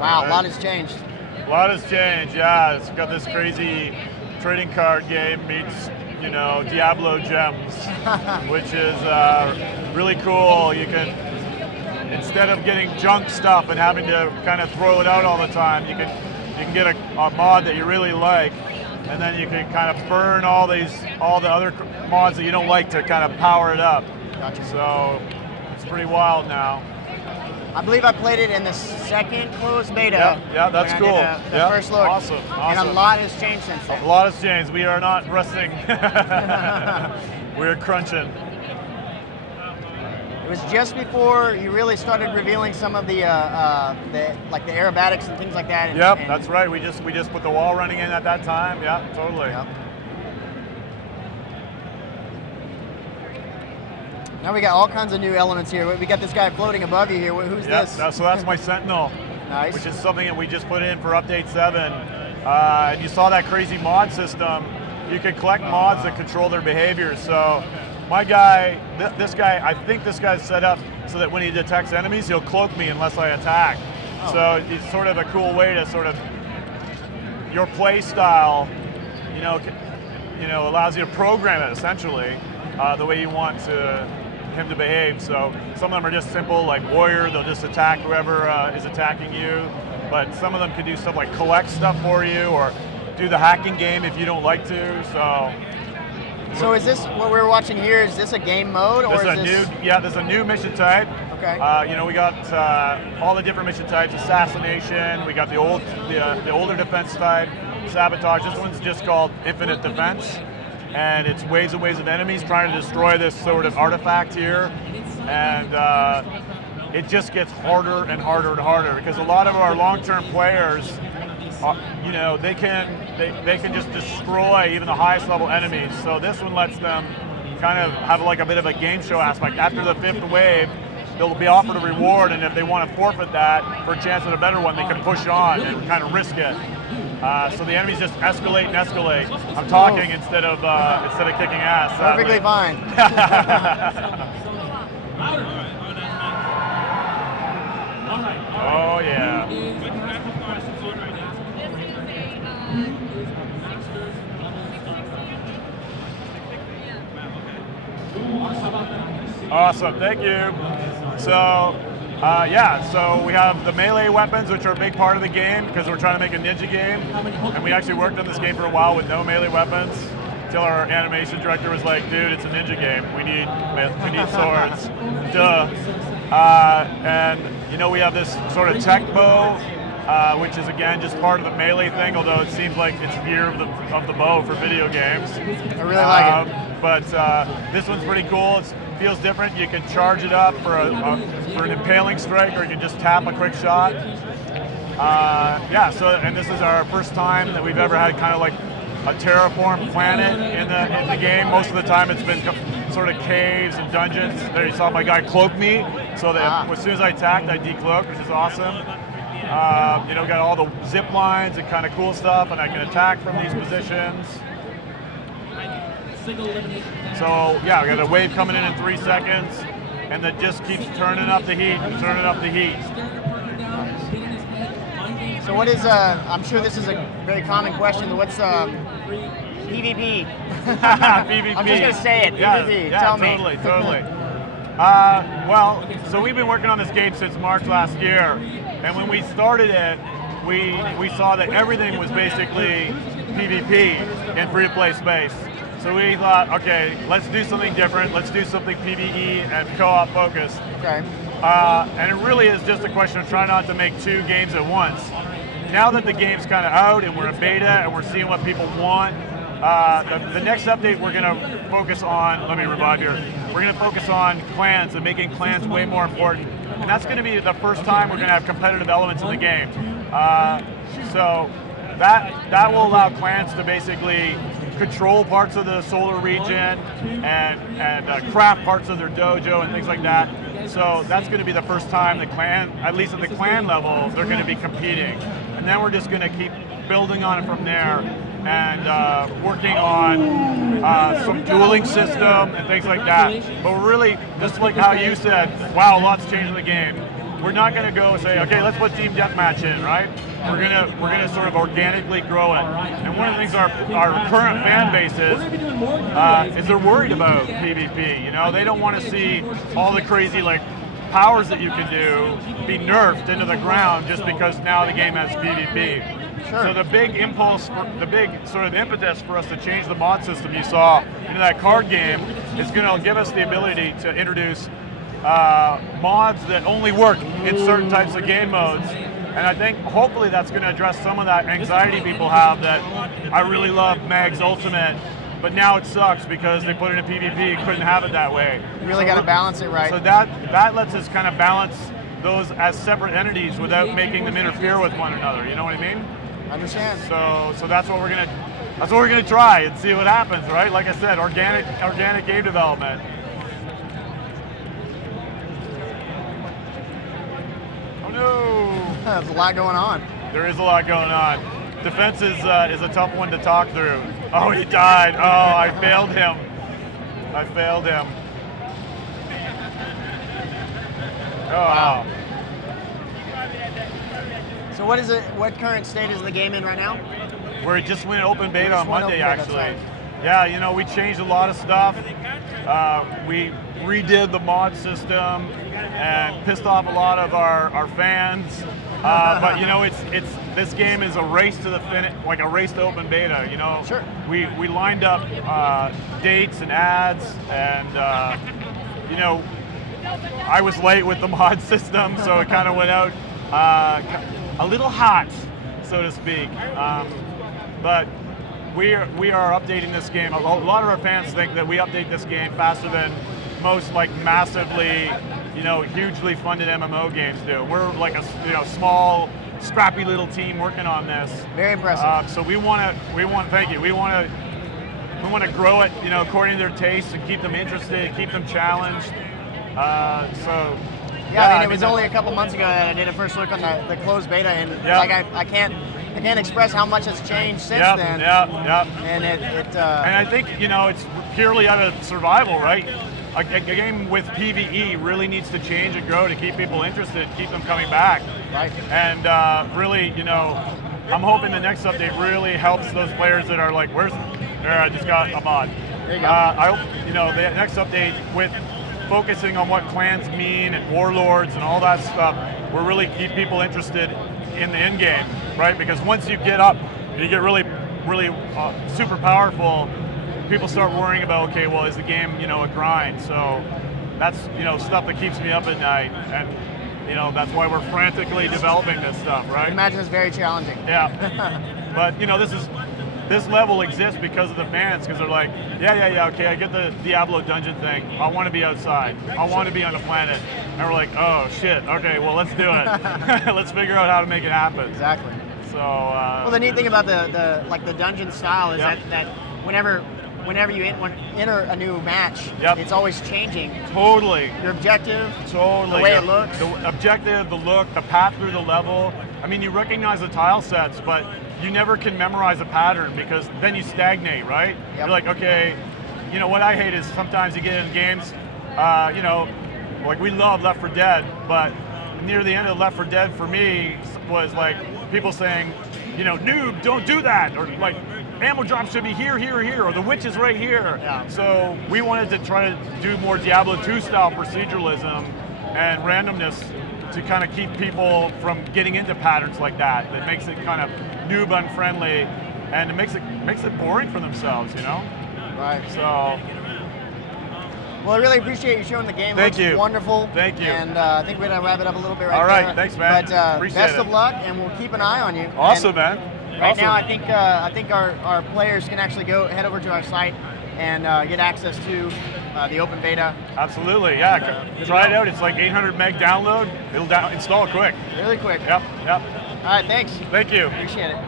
Wow, a lot has changed. A lot has changed, yeah. It's got this crazy trading card game meets, you know, Diablo gems, which is really cool. You can, instead of getting junk stuff and having to kind of throw it out all the time, you can get a mod that you really like, and then you can kind of burn all the other mods that you don't like to kind of power it up. Gotcha. So it's pretty wild now. I believe I played it in the second closed beta. Yeah, that's cool. The first look. Awesome. And a lot has changed since then. A lot has changed. We are not resting. We're crunching. It was just before you really started revealing some of the aerobatics and things like that. And that's right. We just put the wall running in at that time. Yeah, totally. Yep. Now we got all kinds of new elements here. We got this guy floating above you here. Who's this? So that's my Sentinel. Nice. Which is something that we just put in for Update 7. And you saw that crazy mod system. You can collect mods that control their behavior. So my guy, this guy, I think this guy's set up so that when he detects enemies, he'll cloak me unless I attack. Oh. So it's sort of a cool way to sort of, your play style, you know, allows you to program it essentially the way you want him to behave. So some of them are just simple, like warrior, they'll just attack whoever is attacking you. But some of them can do stuff like collect stuff for you or do the hacking game if you don't like to. So is this, what we're watching here, is this a game mode? Or is this there's a new mission type. Okay. You know, we got all the different mission types, assassination, we got the older defense type, sabotage. This one's just called infinite defense. And it's waves and waves of enemies trying to destroy this sort of artifact here. And it just gets harder and harder and harder because a lot of our long-term players, you know, they can just destroy even the highest level enemies. So this one lets them kind of have like a bit of a game show aspect. After the 5th wave, they'll be offered a reward, and if they want to forfeit that for a chance at a better one, they can push on and kind of risk it. So the enemies just escalate and escalate. I'm talking instead of kicking ass. Perfectly fine. Oh yeah. Awesome, thank you. So, so we have the melee weapons, which are a big part of the game because we're trying to make a ninja game. And we actually worked on this game for a while with no melee weapons until our animation director was like, dude, it's a ninja game. We need swords. Duh. And, you know, we have this sort of tech bow, which is, again, just part of the melee thing, although it seems like it's fear of the bow for video games. I really like it. But this one's pretty cool. It feels different. You can charge it up for an impaling strike, or you can just tap a quick shot. And this is our first time that we've ever had kind of like a terraformed planet in the game. Most of the time it's been sort of caves and dungeons. There you saw my guy cloak me, so that as soon as I attacked, I decloaked, which is awesome. You know, got all the zip lines and kind of cool stuff, and I can attack from these positions. So yeah, we got a wave coming in 3 seconds, and that just keeps turning up the heat, turning up the heat. So what is, I'm sure this is a very common question, but what's PvP? PvP. I'm just going to say it, PvP, tell me. Totally. Well, so we've been working on this game since March last year, and when we started it, we saw that everything was basically PvP in free-to-play space. So we thought, okay, let's do something different. Let's do something PvE and co-op focused. Okay. And it really is just a question of trying not to make 2 games at once. Now that the game's kind of out and we're in beta and we're seeing what people want, the next update we're going to focus on, let me revive here, we're going to focus on clans and making clans way more important. And that's going to be the first time we're going to have competitive elements in the game. So that will allow clans to basically control parts of the solar region and craft parts of their dojo and things like that. So that's going to be the first time the clan, at least at the clan level, they're going to be competing. And then we're just going to keep building on it from there and working on some dueling system and things like that. But we're really, just like how you said, wow, a lot's changed in the game. we're not going to go say, okay, let's put team deathmatch in, right? We're gonna sort of organically grow it. And one of the things our current fan base is they're worried about PvP. You know, they don't want to see all the crazy like powers that you can do be nerfed into the ground just because now the game has PvP. Sure. So the big impulse, the big sort of impetus for us to change the mod system you saw into that card game is going to give us the ability to introduce mods that only work in certain types of game modes. And I think hopefully that's going to address some of that anxiety people have that I really love Mag's Ultimate, but now it sucks because they put it in PvP and couldn't have it that way. You really got to balance it right. So that lets us kind of balance those as separate entities without making them interfere with one another. You know what I mean? I understand. So that's what we're gonna try and see what happens, right? Like I said, organic game development. Oh no! There's a lot going on. There is a lot going on. Defense is a tough one to talk through. Oh, he died. Oh, I failed him. Oh. Wow. So what is it? What current state is the game in right now? Where it just went open beta on Monday, open beta, actually. right. Yeah, you know, we changed a lot of stuff. We redid the mod system and pissed off a lot of our fans. But you know, this game is a race to the finish, like a race to open beta. You know, sure. We lined up dates and ads, and you know, I was late with the mod system, so it kind of went out a little hot, so to speak. But we are updating this game. A lot of our fans think that we update this game faster than most like massively, you know, hugely funded MMO games do. We're like a small, scrappy little team working on this. Very impressive. So we want to grow it, you know, according to their tastes and keep them interested, keep them challenged. Yeah, I mean, it was only a couple months ago that I did a first look on the closed beta, and like I can't express how much has changed since then. Yeah. And and I think, you know, it's purely out of survival, right? A game with PvE really needs to change and grow to keep people interested, keep them coming back. Right. And really, you know, I'm hoping the next update really helps those players that are like, I just got a mod. There you go. I hope, you know, the next update with focusing on what clans mean and warlords and all that stuff will really keep people interested in the end game, right? Because once you get up and you get really super powerful, people start worrying about, okay, well, is the game, you know, a grind? So that's, you know, stuff that keeps me up at night, and you know, that's why we're frantically developing this stuff, right? I imagine it's very challenging. Yeah. But you know, this level exists because of the fans, because they're like, yeah, okay, I get the Diablo dungeon thing. I want to be outside. I want to be on the planet. And we're like, oh shit, okay, well, let's do it. Let's figure out how to make it happen. Exactly. So. Well, the neat thing about the dungeon style is that whenever you enter a new match, it's always changing. Totally. Your objective, totally. the way it looks. The objective, the look, the path through the level. I mean, you recognize the tile sets, but you never can memorize a pattern because then you stagnate, right? Yep. You're like, okay, you know, what I hate is sometimes you get in games, you know, like we love Left 4 Dead, but near the end of Left 4 Dead for me was like people saying, you know, noob, don't do that, or like, ammo drops should be here, or the witch is right here. Yeah. So we wanted to try to do more Diablo 2 style proceduralism and randomness to kind of keep people from getting into patterns like that. That makes it kind of noob unfriendly, and it makes it boring for themselves, you know? Right. So. Well, I really appreciate you showing the game. Thank you. Wonderful. Thank you. And I think we're gonna wrap it up a little bit right All right, there. thanks, man. But appreciate best it. of luck, and we'll keep an eye on you. Awesome, man. Right awesome. now, I think our players can actually head over to our site and get access to the open beta. Absolutely, yeah. Try it out. It's like 800 meg download. It'll install quick. Really quick. Yep. All right, thanks. Thank you. Appreciate it.